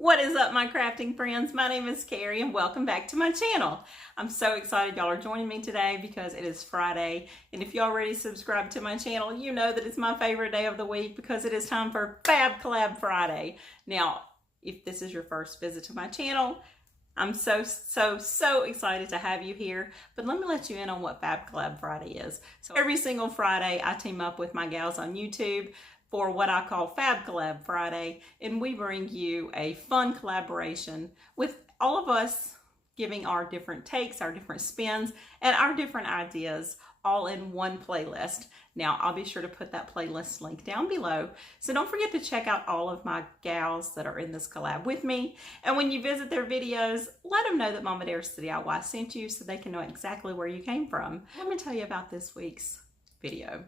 What is up, my crafting friends? My name is Carrie and welcome back to my channel. I'm so excited y'all are joining me today because it is Friday, and if you already subscribed to my channel, you know that it's my favorite day of the week because it is time for Fab Collab Friday. Now, if this is your first visit to my channel, I'm so excited to have you here, but let me let you in on what Fab Collab Friday is. So every single Friday, I team up with my gals on YouTube for what I call Fab Collab Friday, and we bring you a fun collaboration with all of us giving our different takes, our different spins, and our different ideas all in one playlist. Now, I'll be sure to put that playlist link down below, so don't forget to check out all of my gals that are in this collab with me. And when you visit their videos, let them know that Mama Dares the DIY sent you so they can know exactly where you came from. Let me tell you about this week's video.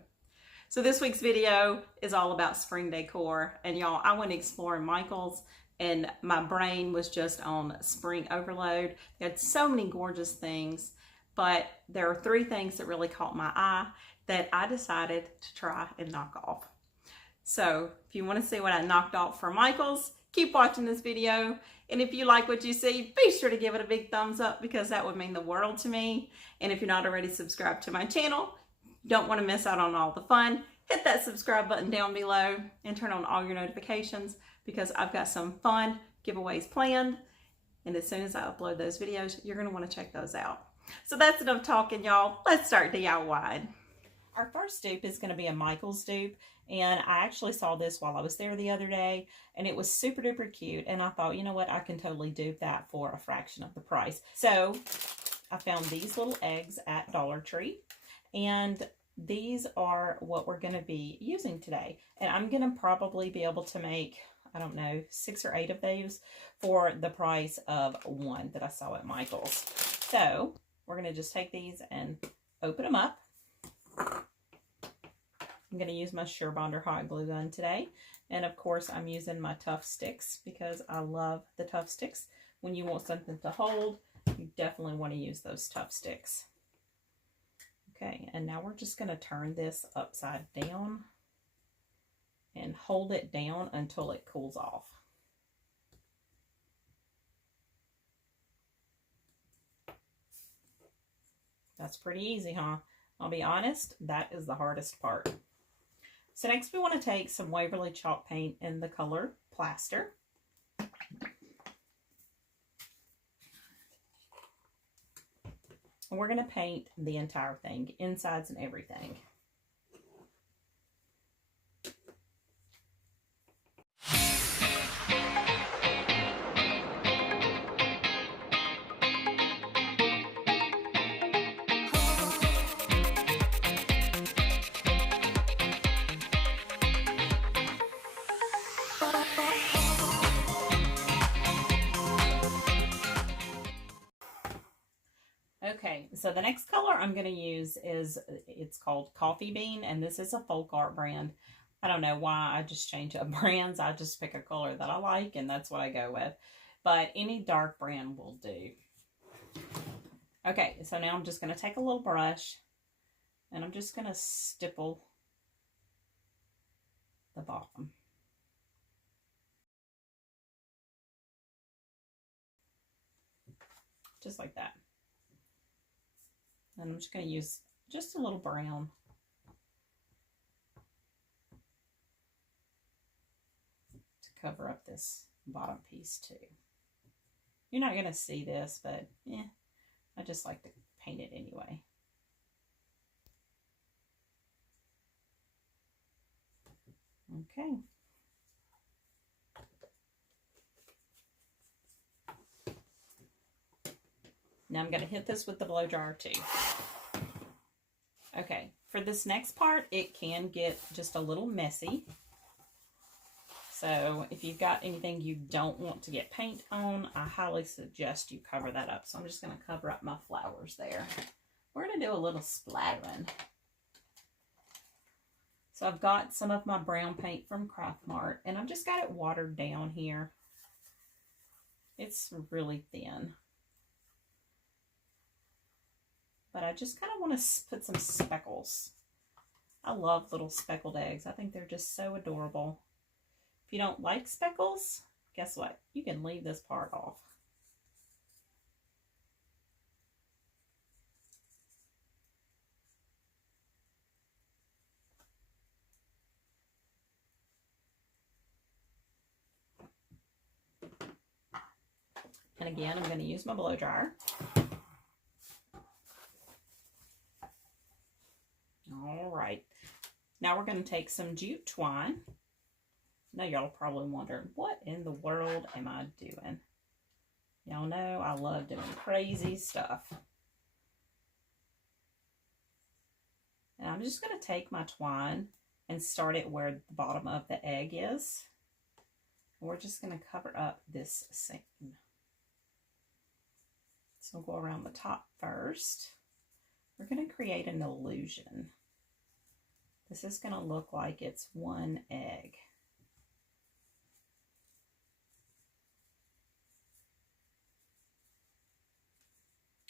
So this week's video is all about spring decor, and y'all, I went exploring Michael's and my brain was just on spring overload. They had so many gorgeous things, but there are three things that really caught my eye that I decided to try and knock off. So if you want to see what I knocked off for Michael's, keep watching this video. And if you like what you see, be sure to give it a big thumbs up because that would mean the world to me. And if you're not already subscribed to my channel, don't want to miss out on all the fun, hit that subscribe button down below and turn on all your notifications because I've got some fun giveaways planned. And as soon as I upload those videos, you're going to want to check those out. So that's enough talking, y'all. Let's start DIY. Our first dupe is going to be a Michael's dupe. And I actually saw this while I was there the other day, and it was super duper cute. And I thought, you know what, I can totally dupe that for a fraction of the price. So I found these little eggs at Dollar Tree. And these are what we're going to be using today. And I'm going to probably be able to make, I don't know, 6 or 8 of those for the price of one that I saw at Michael's. So we're going to just take these and open them up. I'm going to use my SureBonder hot glue gun today. And of course, I'm using my ToughSticks because I love the ToughSticks. When you want something to hold, you definitely want to use those ToughSticks. Okay, and now we're just going to turn this upside down and hold it down until it cools off. That's pretty easy, huh? I'll be honest, that is the hardest part. So next we want to take some Waverly chalk paint in the color Plaster. And we're going to paint the entire thing, insides and everything. Okay, so the next color I'm going to use is, it's called Coffee Bean, and this is a folk art brand. I don't know why I just change up brands. I just pick a color that I like, and that's what I go with. But any dark brand will do. Okay, so now I'm just going to take a little brush, and I'm just going to stipple the bottom. Just like that. And I'm just going to use just a little brown. To cover up this bottom piece too. You're not going to see this, but yeah, I just like to paint it anyway. Okay. Now I'm going to hit this with the blow dryer too. Okay, for this next part, it can get just a little messy. So if you've got anything you don't want to get paint on, I highly suggest you cover that up. So I'm just going to cover up my flowers there. We're going to do a little splattering. So I've got some of my brown paint from Craft Mart, and I've just got it watered down here. It's really thin. But I just kind of want to put some speckles. I love little speckled eggs. I think they're just so adorable. If you don't like speckles, guess what? You can leave this part off. And again, I'm going to use my blow dryer. All right. Now we're going to take some jute twine. Now y'all are probably wondering, what in the world am I doing? Y'all know I love doing crazy stuff. And I'm just going to take my twine and start it where the bottom of the egg is. And we're just going to cover up this seam. So we'll go around the top first. We're going to create an illusion. This is going to look like it's one egg.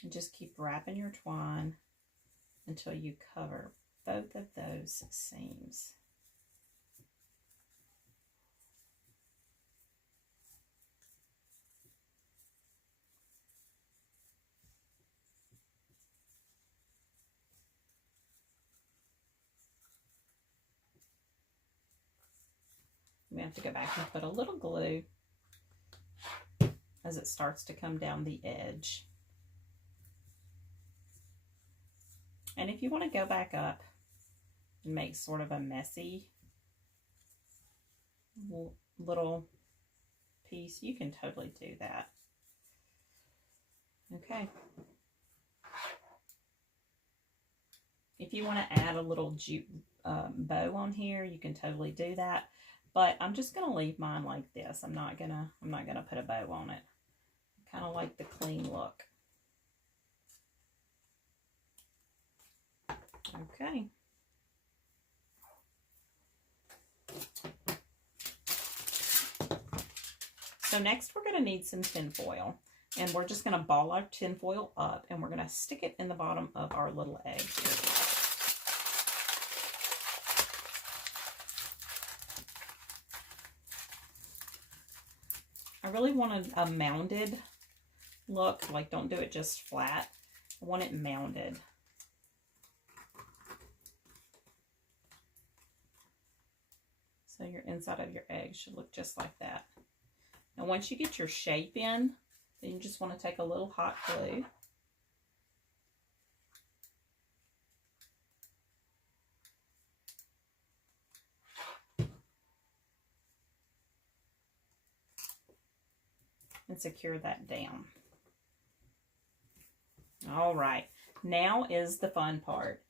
And just keep wrapping your twine until you cover both of those seams. We have to go back and put a little glue as it starts to come down the edge. And if you want to go back up and make sort of a messy little piece, you can totally do that. Okay. If you want to add a little jute bow on here, you can totally do that. But I'm just gonna leave mine like this. I'm not gonna put a bow on it. I kind of like the clean look. Okay. So next we're gonna need some tin foil. And we're just gonna ball our tin foil up and we're gonna stick it in the bottom of our little egg here. I really want a mounded look, like don't do it just flat. I want it mounded. So your inside of your egg should look just like that. Now once you get your shape in, then you just want to take a little hot glue. And secure that down. All right, now is the fun part.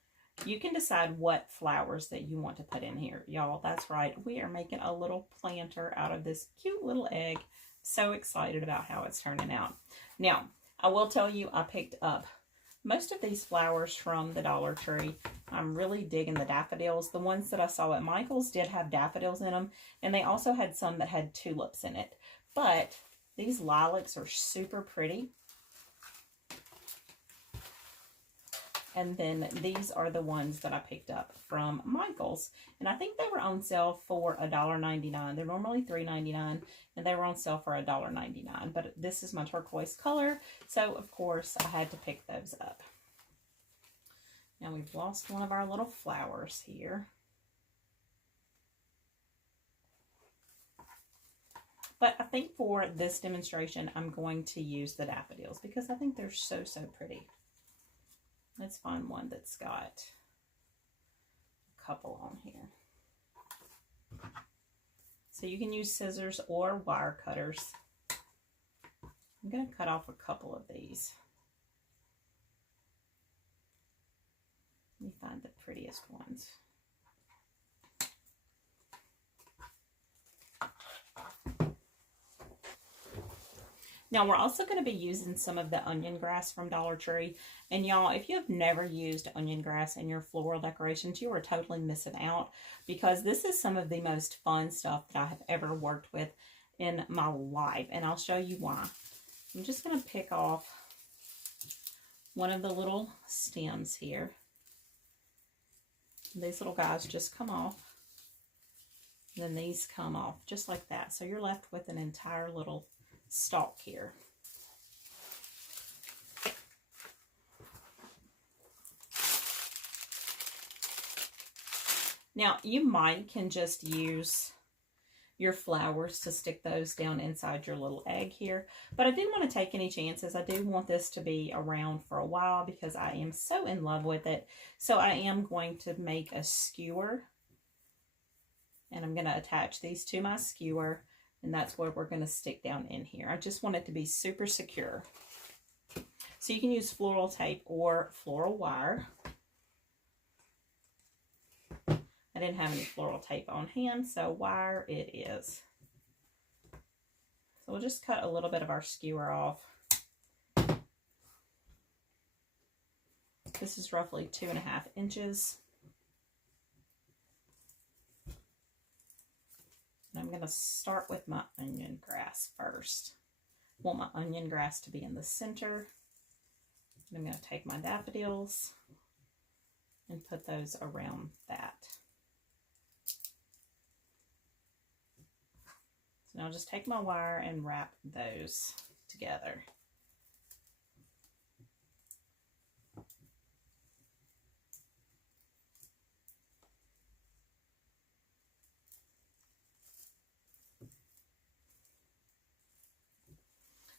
You can decide what flowers that you want to put in here. Y'all, that's right. We are making a little planter out of this cute little egg. So excited about how it's turning out. Now, I will tell you, I picked up most of these flowers from the Dollar Tree. I'm really digging the daffodils. The ones that I saw at Michael's did have daffodils in them, and they also had some that had tulips in it. But these lilacs are super pretty. And then these are the ones that I picked up from Michael's. And I think they were on sale for $1.99. They're normally $3.99, and they were on sale for $1.99. But this is my turquoise color, so of course I had to pick those up. Now we've lost one of our little flowers here. But I think for this demonstration, I'm going to use the daffodils because I think they're so, so pretty. Let's find one that's got a couple on here. So you can use scissors or wire cutters. I'm going to cut off a couple of these. Let me find the prettiest ones. Now we're also going to be using some of the onion grass from Dollar Tree. And y'all, if you have never used onion grass in your floral decorations, you are totally missing out because this is some of the most fun stuff that I have ever worked with in my life. And I'll show you why. I'm just going to pick off one of the little stems here. These little guys just come off. Then these come off just like that. So you're left with an entire little stalk here. Now, you can just use your flowers to stick those down inside your little egg here. But I didn't want to take any chances. I do want this to be around for a while because I am so in love with it. So I am going to make a skewer. And I'm going to attach these to my skewer. And that's what we're going to stick down in here. I just want it to be super secure. So you can use floral tape or floral wire. I didn't have any floral tape on hand, so wire it is. So we'll just cut a little bit of our skewer off. This is roughly 2.5 inches. And I'm going to start with my onion grass first. I want my onion grass to be in the center. And I'm going to take my daffodils and put those around that. So now I'll just take my wire and wrap those together.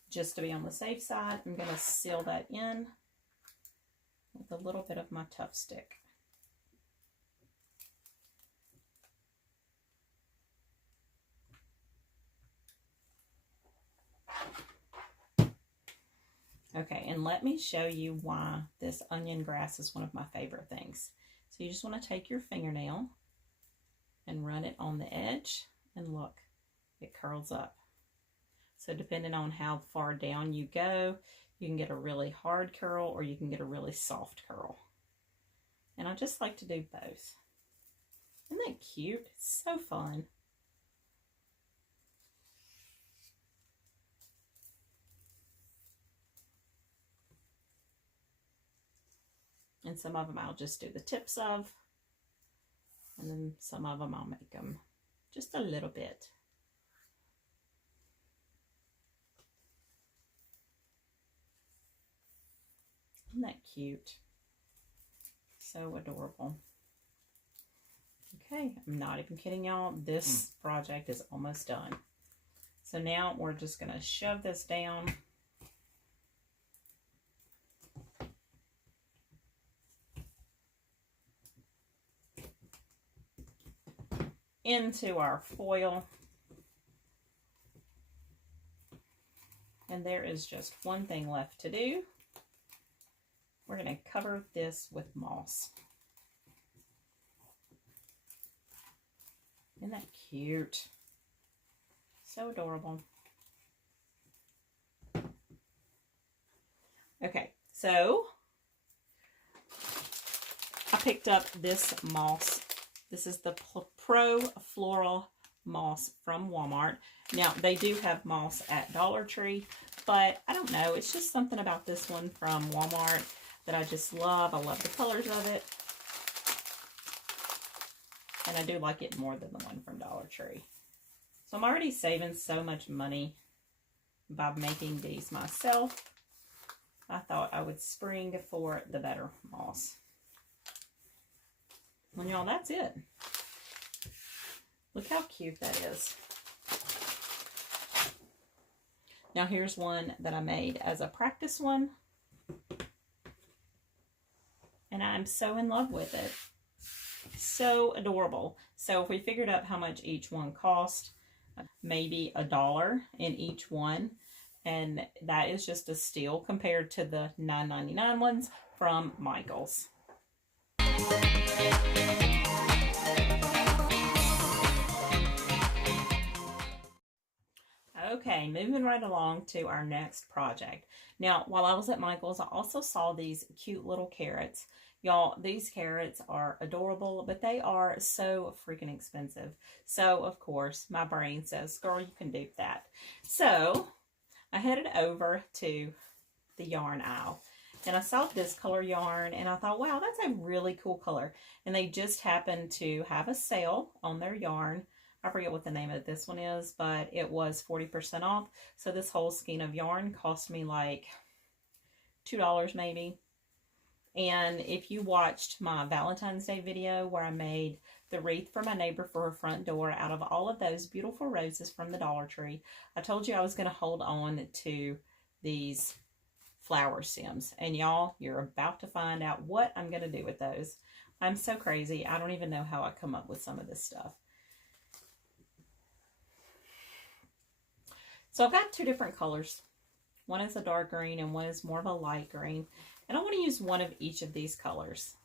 Just to be on the safe side, I'm going to seal that in with a little bit of my ToughStick. Okay, and let me show you why this onion grass is one of my favorite things. So you just want to take your fingernail and run it on the edge, and look, it curls up. So depending on how far down you go, you can get a really hard curl or you can get a really soft curl. And I just like to do both. Isn't that cute? It's so fun. And some of them I'll just do the tips of, and then some of them I'll make them just a little bit. Isn't that cute? So adorable. Okay, I'm not even kidding y'all. This project is almost done. So now we're just going to shove this down. Into our foil. And there is just one thing left to do. We're going to cover this with moss. Isn't that cute? So adorable. Okay, so I picked up this moss. This is the Pro Floral Moss from Walmart. Now, they do have moss at Dollar Tree, but I don't know. It's just something about this one from Walmart that I just love. I love the colors of it. And I do like it more than the one from Dollar Tree. So I'm already saving so much money by making these myself. I thought I would spring for the better moss. Well, y'all, that's it. Look how cute that is. Now here's one that I made as a practice one. And I'm so in love with it. So adorable. So if we figured out how much each one cost, maybe $1 in each one. And that is just a steal compared to the $9.99 ones from Michael's. Okay, moving right along to our next project. Now, while I was at Michael's, I also saw these cute little carrots. Y'all, these carrots are adorable, but they are so freaking expensive. So, of course, my brain says, girl, you can do that. So, I headed over to the yarn aisle. And I saw this color yarn, and I thought, wow, that's a really cool color. And they just happened to have a sale on their yarn I forget what the name of this one is, but it was 40% off. So this whole skein of yarn cost me like $2 maybe. And if you watched my Valentine's Day video where I made the wreath for my neighbor for her front door out of all of those beautiful roses from the Dollar Tree, I told you I was going to hold on to these flower stems. And y'all, you're about to find out what I'm going to do with those. I'm so crazy. I don't even know how I come up with some of this stuff. So I've got two different colors. One is a dark green and one is more of a light green. And I want to use one of each of these colors.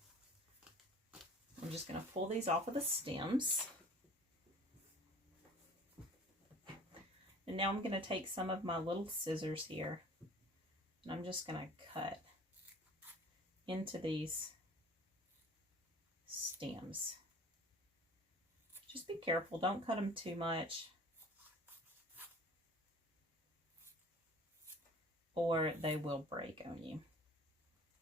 I'm just going to pull these off of the stems. And now I'm going to take some of my little scissors here. And I'm just going to cut into these stems. Just be careful. Don't cut them too much, or they will break on you.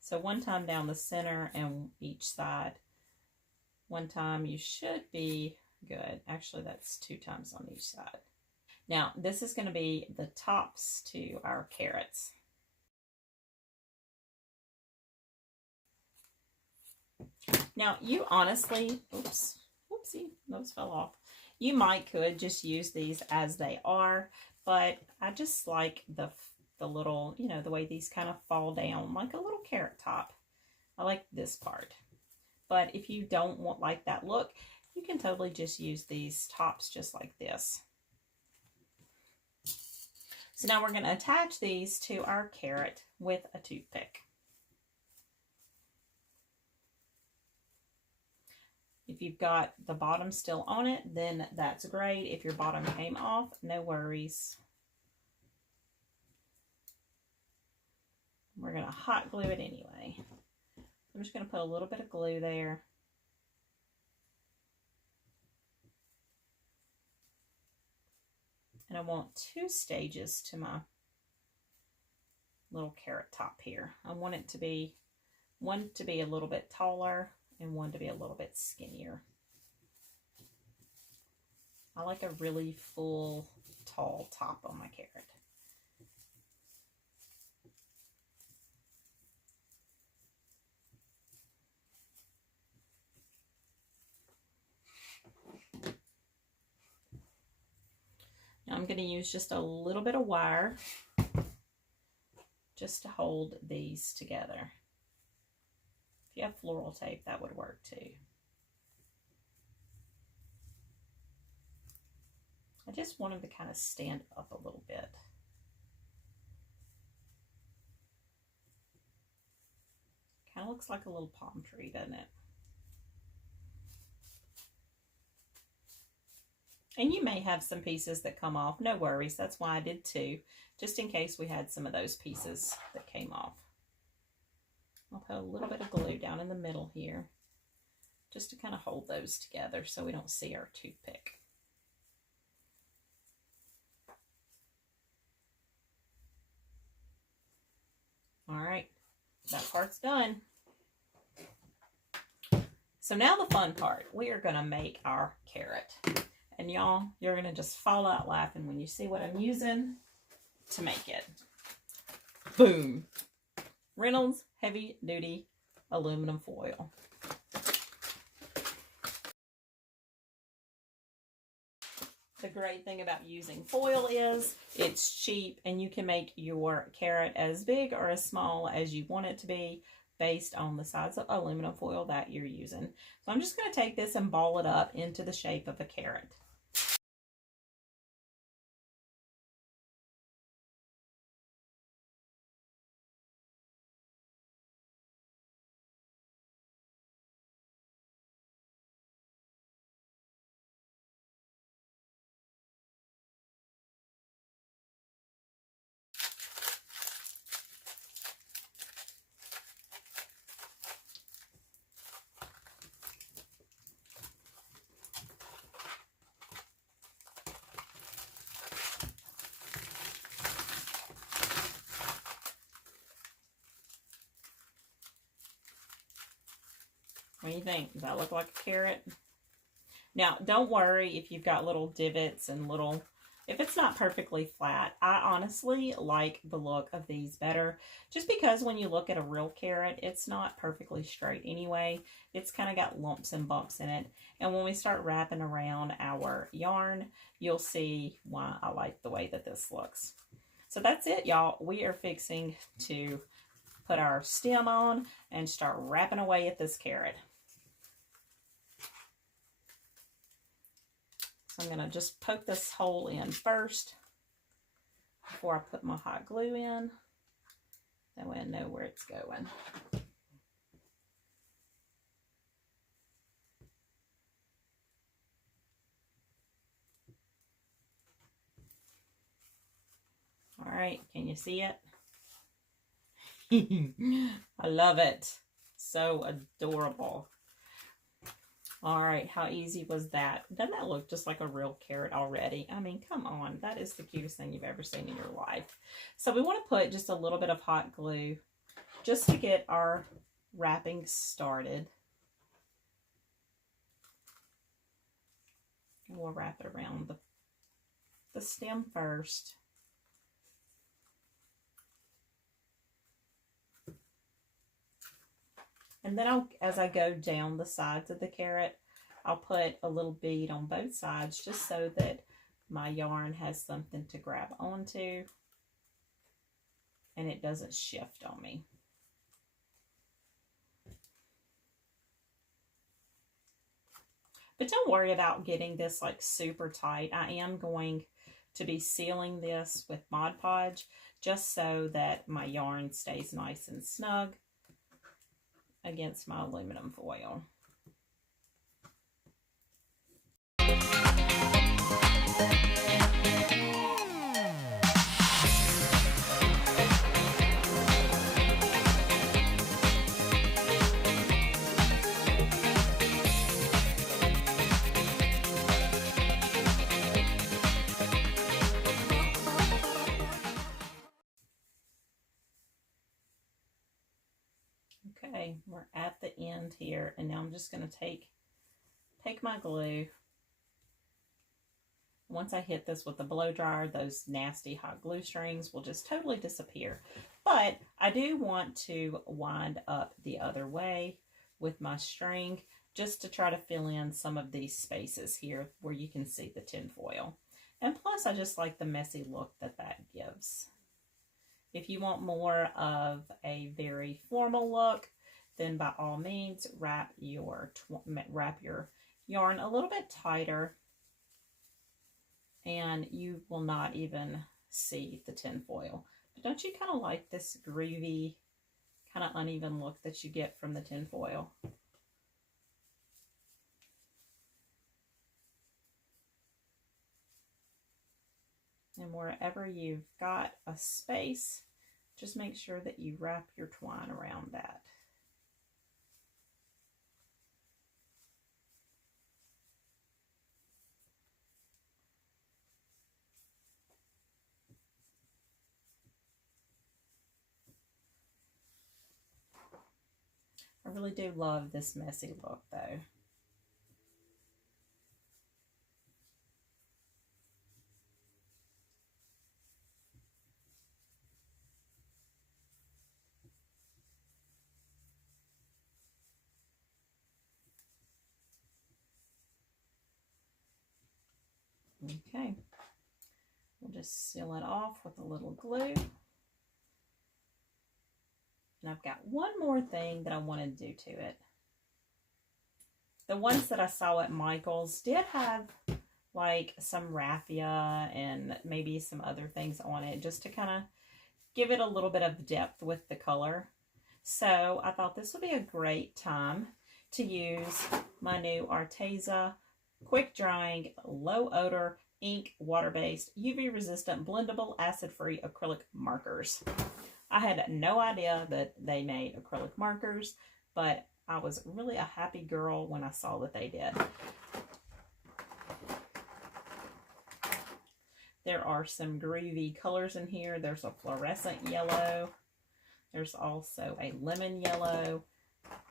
So one time down the center and each side. One time you should be good. Actually, that's 2 times on each side. Now, this is going to be the tops to our carrots. Now, you honestly, whoopsie, those fell off. You could just use these as they are, but I just like the little, you know, the way these kind of fall down like a little carrot top. I like this part. But if you don't like that look, you can totally just use these tops just like this. So now we're going to attach these to our carrot with a toothpick. If you've got the bottom still on it, then that's great. If your bottom came off, no worries. We're going to hot glue it anyway. I'm just going to put a little bit of glue there. And I want 2 stages to my little carrot top here. I want it to be, one to be a little bit taller and one to be a little bit skinnier. I like a really full, tall top on my carrot. Now I'm going to use just a little bit of wire just to hold these together. If you have floral tape, that would work too. I just want them to kind of stand up a little bit. Kind of looks like a little palm tree, doesn't it? And you may have some pieces that come off. No worries. That's why I did 2, just in case we had some of those pieces that came off. I'll put a little bit of glue down in the middle here just to kind of hold those together so we don't see our toothpick. All right, that part's done. So now the fun part, we are going to make our carrot. And y'all, you're going to just fall out laughing when you see what I'm using to make it. Boom. Reynolds heavy duty aluminum foil. The great thing about using foil is it's cheap and you can make your carrot as big or as small as you want it to be based on the size of aluminum foil that you're using. So I'm just going to take this and ball it up into the shape of a carrot. What do you think? Does that look like a carrot? Now, don't worry if you've got little divots and little, if it's not perfectly flat. I honestly like the look of these better, just because when you look at a real carrot, it's not perfectly straight anyway. It's kind of got lumps and bumps in it. And when we start wrapping around our yarn, you'll see why I like the way that this looks. So that's it, y'all. We are fixing to put our stem on and start wrapping away at this carrot. So I'm going to just poke this hole in first before I put my hot glue in. That way I know where it's going. All right, can you see it? I love it. So adorable. All right, how easy was that? Doesn't that look just like a real carrot already? I mean, come on. That is the cutest thing you've ever seen in your life. So we want to put just a little bit of hot glue just to get our wrapping started. And we'll wrap it around the stem first. And then as I go down the sides of the carrot, I'll put a little bead on both sides just so that my yarn has something to grab onto and it doesn't shift on me. But don't worry about getting this like super tight. I am going to be sealing this with Mod Podge just so that my yarn stays nice and snug against my aluminum foil. Okay, we're at the end here, and now I'm just going to take my glue. Once I hit this with the blow dryer, those nasty hot glue strings will just totally disappear. But I do want to wind up the other way with my string just to try to fill in some of these spaces here where you can see the tin foil. And plus, I just like the messy look that that gives. If you want more of a very formal look, then by all means, wrap your yarn a little bit tighter, and you will not even see the tin foil. But don't you kind of like this groovy, kind of uneven look that you get from the tin foil? And wherever you've got a space, just make sure that you wrap your twine around that. I really do love this messy look though. Okay, we'll just seal it off with a little glue. And I've got one more thing that I want to do to it. The ones that I saw at Michael's did have like some raffia and maybe some other things on it just to kind of give it a little bit of depth with the color. So I thought this would be a great time to use my new Arteza quick drying, low odor, ink, water-based, UV resistant, blendable, acid-free acrylic markers. I had no idea that they made acrylic markers, but I was really a happy girl when I saw that they did. There are some groovy colors in here. There's a fluorescent yellow. There's also a lemon yellow,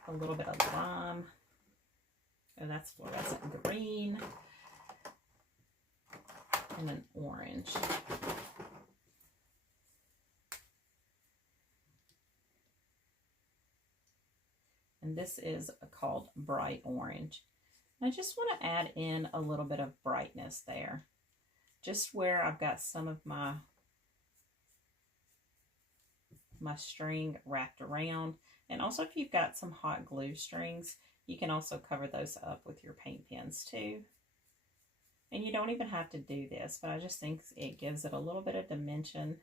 a little bit of lime. Oh, that's fluorescent green. in an orange. And this is called bright orange. I just want to add in a little bit of brightness there, just where I've got some of my string wrapped around. And also, if you've got some hot glue strings, you can also cover those up with your paint pens too. And you don't even have to do this, but I just think it gives it a little bit of dimension.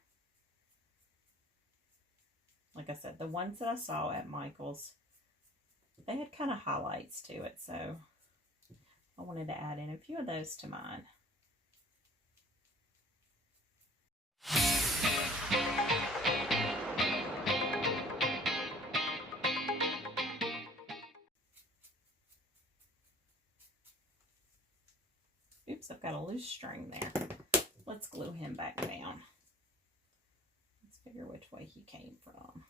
Like I said, the ones that I saw at Michael's, they had kind of highlights to it, so I wanted to add in a few of those to mine. Oops, I've got a loose string there. Let's glue him back down. Let's figure which way he came from.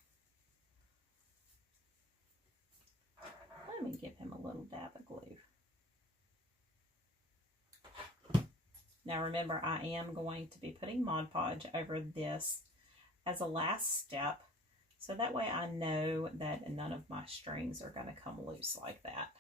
Let me give him a little dab of glue. Now remember, I am going to be putting Mod Podge over this as a last step, so that way I know that none of my strings are going to come loose like that.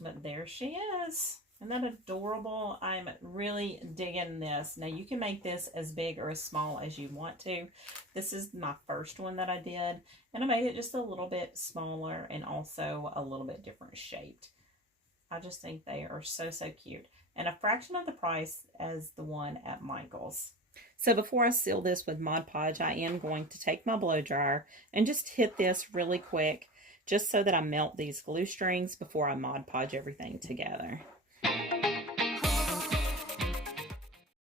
But there she is. Isn't that adorable? I'm really digging this. Now you can make this as big or as small as you want to. This is my first one that I did, and I made it just a little bit smaller and also a little bit different shaped. I just think they are so, so cute. And a fraction of the price as the one at Michael's. So before I seal this with Mod Podge, I am going to take my blow dryer and just hit this really quick, just so that I melt these glue strings before I Mod Podge everything together.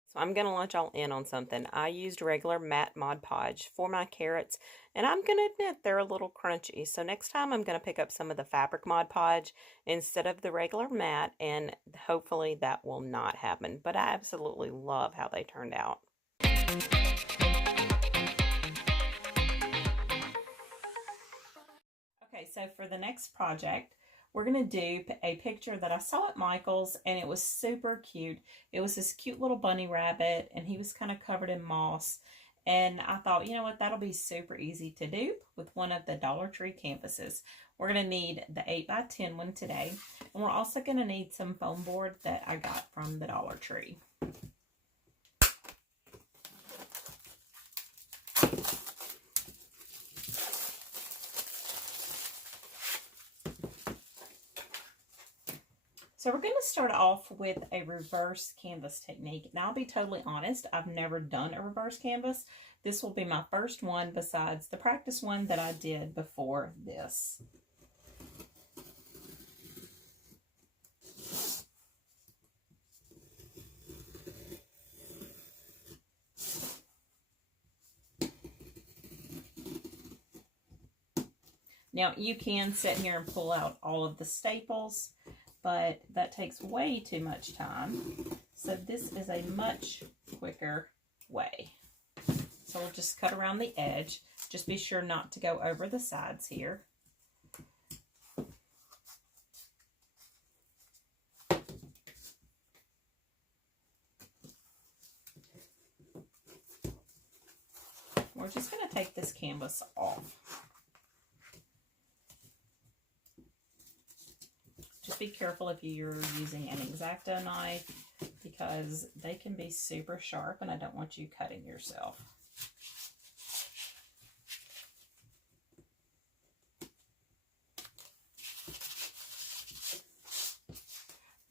So I'm going to let y'all in on something. I used regular matte Mod Podge for my carrots, and I'm going to admit they're a little crunchy. So next time I'm going to pick up some of the fabric Mod Podge instead of the regular matte, and hopefully that will not happen. But I absolutely love how they turned out. Okay, so for the next project, we're going to do a picture that I saw at Michael's, and it was super cute. It was this cute little bunny rabbit, and he was kind of covered in moss. And I thought, you know what, that'll be super easy to do with one of the Dollar Tree canvases. We're going to need the 8x10 one today, and we're also going to need some foam board that I got from the Dollar Tree. So we're going to start off with a reverse canvas technique. Now, I'll be totally honest, I've never done a reverse canvas. This will be my first one besides the practice one that I did before this. Now, you can sit here and pull out all of the staples, but that takes way too much time. So this is a much quicker way. So we'll just cut around the edge. Just be sure not to go over the sides here. We're just going to take this canvas off. Just be careful if you're using an X-Acto knife, because they can be super sharp and I don't want you cutting yourself.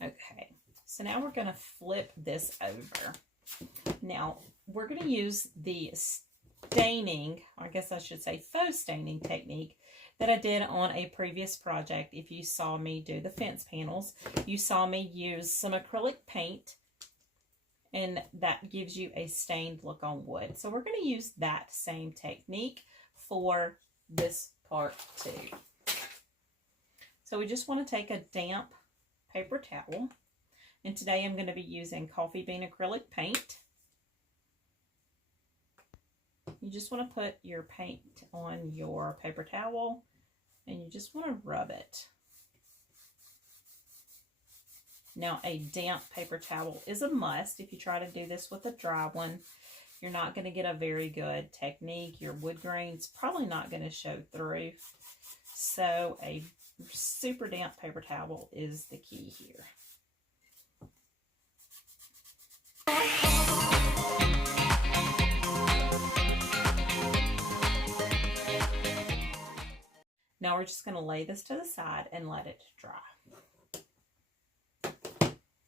Okay, so now we're going to flip this over. Now, we're going to use the staining, I guess I should say faux staining technique that I did on a previous project. If you saw me do the fence panels, you saw me use some acrylic paint, and that gives you a stained look on wood. So we're going to use that same technique for this part too. So we just want to take a damp paper towel, and today I'm going to be using coffee bean acrylic paint. You just want to put your paint on your paper towel, and you just want to rub it. Now, a damp paper towel is a must. If you try to do this with a dry one, you're not going to get a very good technique. Your wood grain's probably not going to show through. So a super damp paper towel is the key here. Now we're just going to lay this to the side and let it dry.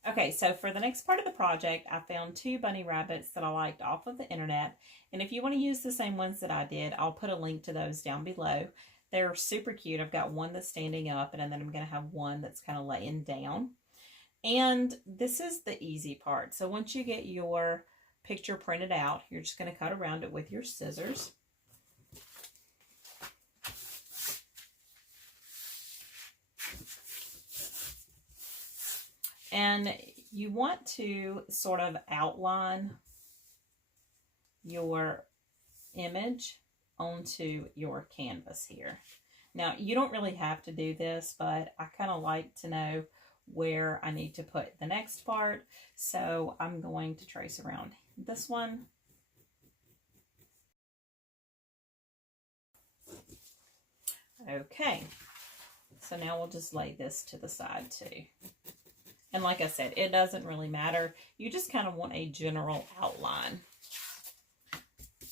Okay, so for the next part of the project, I found 2 bunny rabbits that I liked off of the internet. And if you want to use the same ones that I did, I'll put a link to those down below. They're super cute. I've got one that's standing up, and then I'm going to have one that's kind of laying down. And this is the easy part. So once you get your picture printed out, you're just going to cut around it with your scissors. And you want to sort of outline your image onto your canvas here. Now, you don't really have to do this, but I kind of like to know where I need to put the next part. So I'm going to trace around this one. Okay, so now we'll just lay this to the side too. And like I said, it doesn't really matter. You just kind of want a general outline.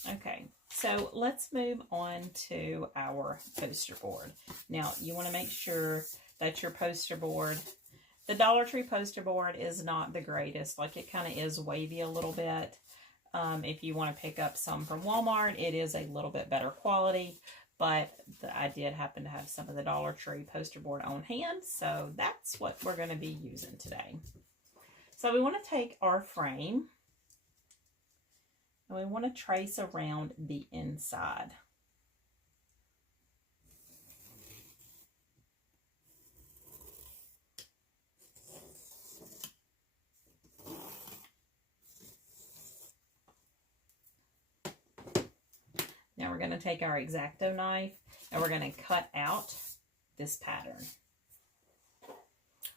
Okay, so let's move on to our poster board. Now, you want to make sure that your poster board, the Dollar Tree poster board is not the greatest. Like, it kind of is wavy a little bit. If you want to pick up some from Walmart, it is a little bit better quality. But I did happen to have some of the Dollar Tree poster board on hand, so that's what we're going to be using today. So we want to take our frame, and we want to trace around the inside. Now we're going to take our X-Acto knife and we're going to cut out this pattern.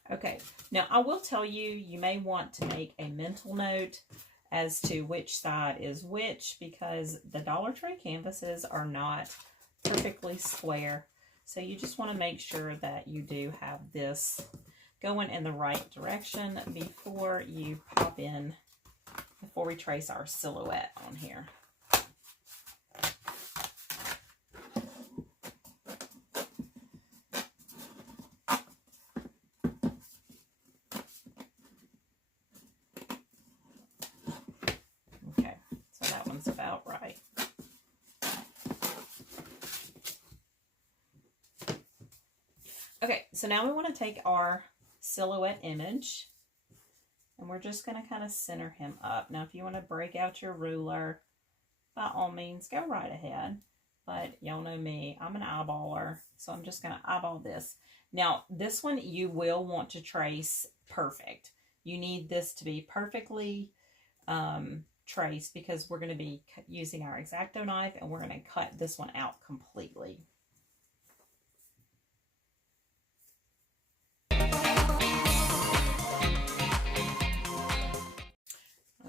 Okay, now I will tell you, you may want to make a mental note as to which side is which, because the Dollar Tree canvases are not perfectly square. So you just want to make sure that you do have this going in the right direction before you pop in, before we trace our silhouette on here. About right. Okay, so now we want to take our silhouette image and we're just going to kind of center him up. Now, if you want to break out your ruler, by all means, go right ahead. But y'all know me, I'm an eyeballer, so I'm just going to eyeball this. Now, this one you will want to trace perfect. You need this to be perfectly trace, because we're going to be using our X-Acto knife and we're going to cut this one out completely.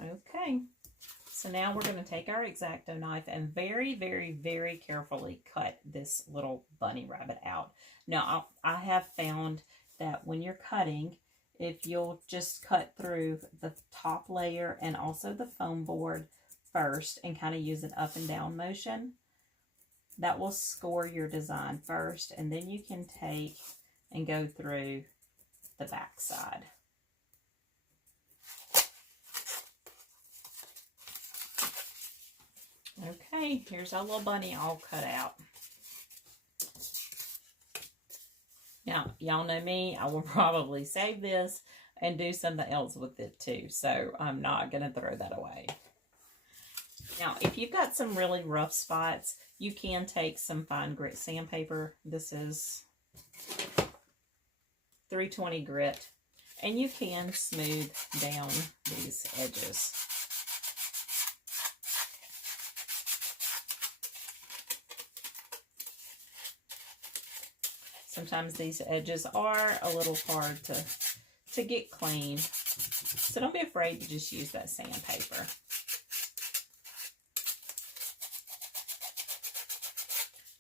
Okay, so now we're going to take our X-Acto knife and very, very, very carefully cut this little bunny rabbit out. Now, I have found that when you're cutting, if you'll just cut through the top layer and also the foam board first and kind of use an up and down motion, that will score your design first, and then you can take and go through the back side. Okay, here's our little bunny all cut out. Now, y'all know me, I will probably save this and do something else with it too, so I'm not going to throw that away. Now, if you've got some really rough spots, you can take some fine grit sandpaper. This is 320 grit, and you can smooth down these edges. Sometimes these edges are a little hard to to get clean. So don't be afraid to just use that sandpaper.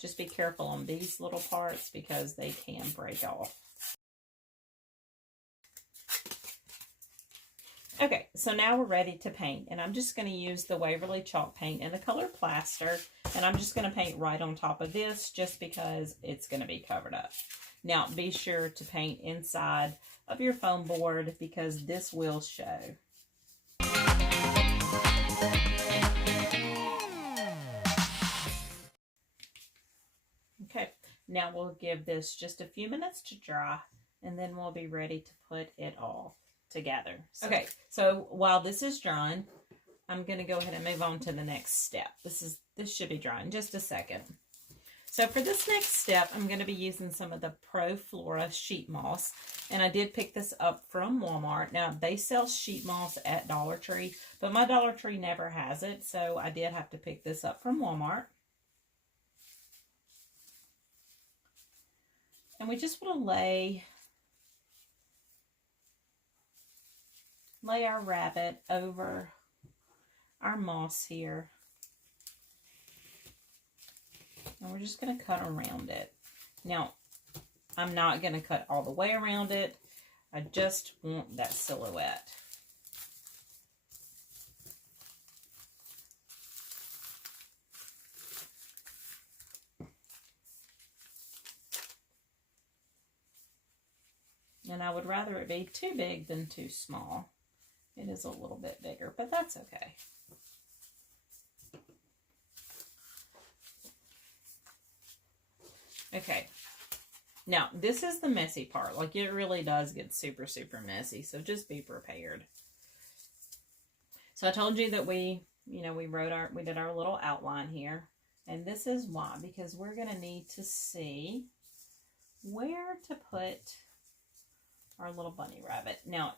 Just be careful on these little parts because they can break off. Okay, so now we're ready to paint, and I'm just going to use the Waverly chalk paint in the color Plaster, and I'm just going to paint right on top of this just because it's going to be covered up. Now, be sure to paint inside of your foam board because this will show. Okay, now we'll give this just a few minutes to dry, and then we'll be ready to put it all together. Okay, so while this is drying, I'm going to go ahead and move on to the next step. This should be dry in just a second. So for this next step, I'm going to be using some of the Pro Flora sheet moss, and I did pick this up from Walmart. Now, they sell sheet moss at Dollar Tree, but my Dollar Tree never has it, so I did have to pick this up from Walmart. And we just want to lay our rabbit over our moss here. And we're just going to cut around it. Now, I'm not going to cut all the way around it. I just want that silhouette. And I would rather it be too big than too small. It is a little bit bigger, but that's okay. Okay. Now, this is the messy part. Like, it really does get super, super messy, so just be prepared. So I told you that we did our little outline here. And this is why, because we're going to need to see where to put our little bunny rabbit. Now,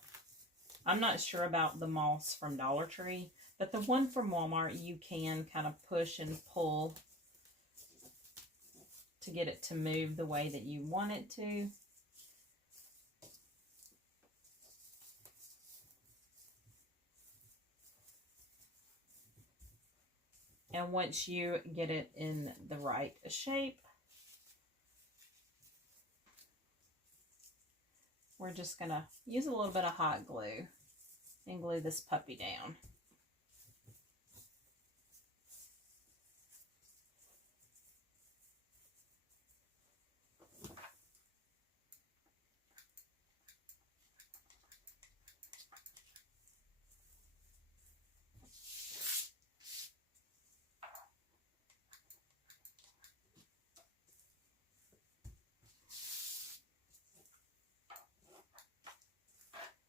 I'm not sure about the moss from Dollar Tree, but the one from Walmart, you can kind of push and pull to get it to move the way that you want it to. And once you get it in the right shape, we're just going to use a little bit of hot glue and glue this puppy down.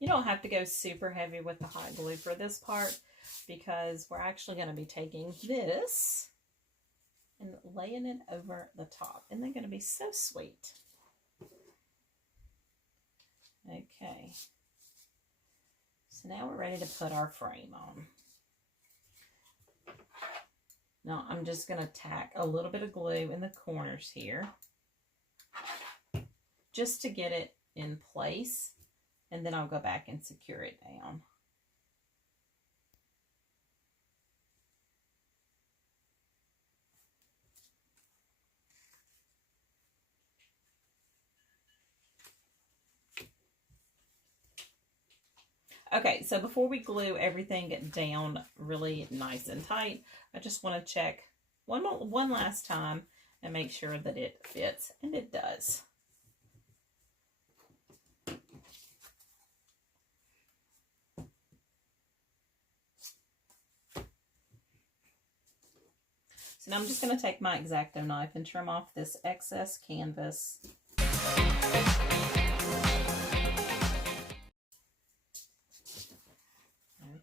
You don't have to go super heavy with the hot glue for this part because we're actually going to be taking this and laying it over the top. And they're going to be so sweet. Okay. So now we're ready to put our frame on. Now I'm just going to tack a little bit of glue in the corners here just to get it in place. And then I'll go back and secure it down. Okay, so before we glue everything down really nice and tight, I just want to check one last time and make sure that it fits, and it does. So now I'm just going to take my X-Acto knife and trim off this excess canvas.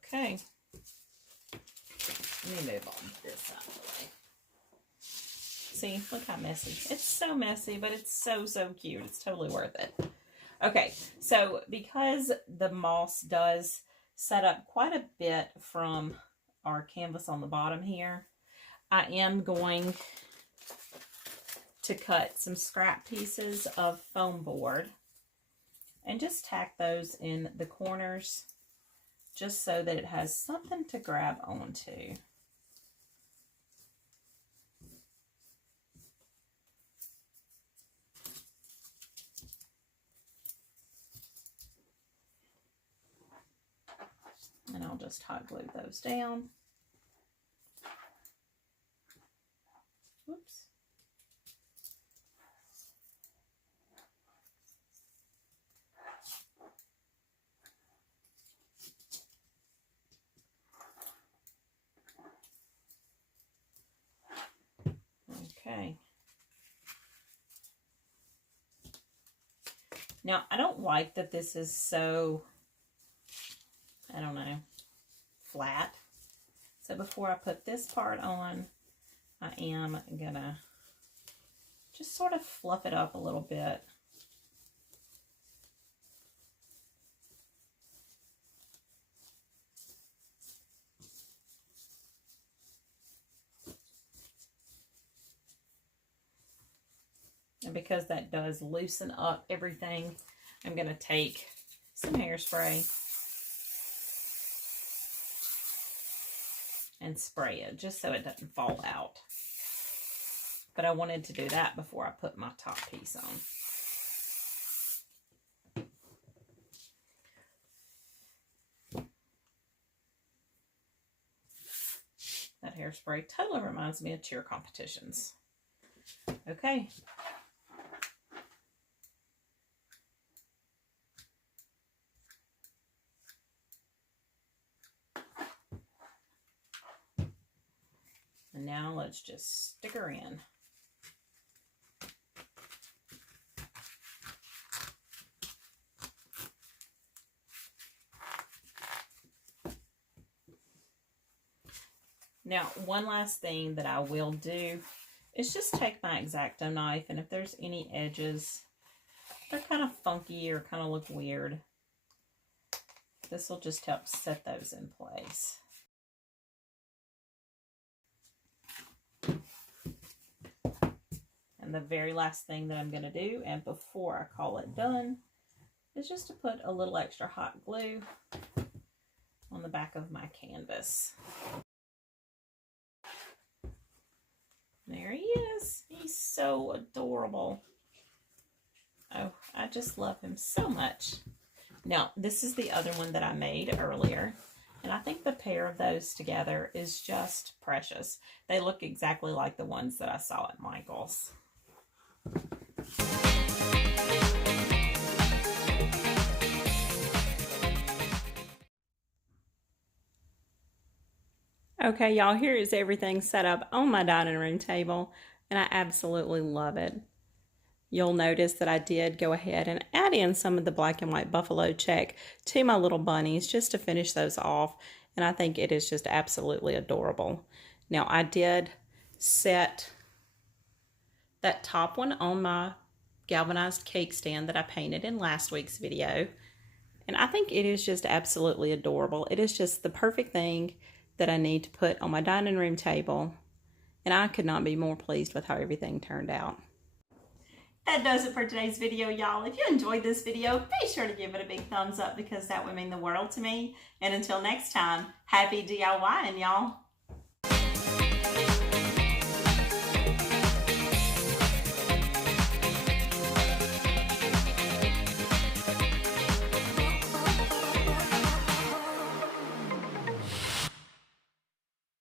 Okay. Let me move on this out of the way. See, look how messy. It's so messy, but it's so, so cute. It's totally worth it. Okay, so because the moss does set up quite a bit from our canvas on the bottom here, I am going to cut some scrap pieces of foam board, and just tack those in the corners just so that it has something to grab onto. And I'll just hot glue those down. Whoops. Okay. Now, I don't like that this is so, I don't know, flat. So before I put this part on, I am gonna just sort of fluff it up a little bit. And because that does loosen up everything, I'm going to take some hairspray and spray it just so it doesn't fall out. But I wanted to do that before I put my top piece on. That hairspray totally reminds me of cheer competitions. Okay. And now let's just stick her in. Now, one last thing that I will do is just take my X-Acto knife, and if there's any edges, they're kind of funky or kind of look weird, this will just help set those in place. And the very last thing that I'm going to do, and before I call it done, is just to put a little extra hot glue on the back of my canvas. There he is. He's so adorable. Oh, I just love him so much. Now, this is the other one that I made earlier. And I think the pair of those together is just precious. They look exactly like the ones that I saw at Michael's. Okay, y'all, here is everything set up on my dining room table, and I absolutely love it. You'll notice that I did go ahead and add in some of the black and white buffalo check to my little bunnies just to finish those off, and I think it is just absolutely adorable. Now, I did set that top one on my galvanized cake stand that I painted in last week's video, and I think it is just absolutely adorable. It is just the perfect thing that I need to put on my dining room table, and I could not be more pleased with how everything turned out. That does it for today's video, y'all. If you enjoyed this video, be sure to give it a big thumbs up because that would mean the world to me. And until next time, happy DIYing, y'all.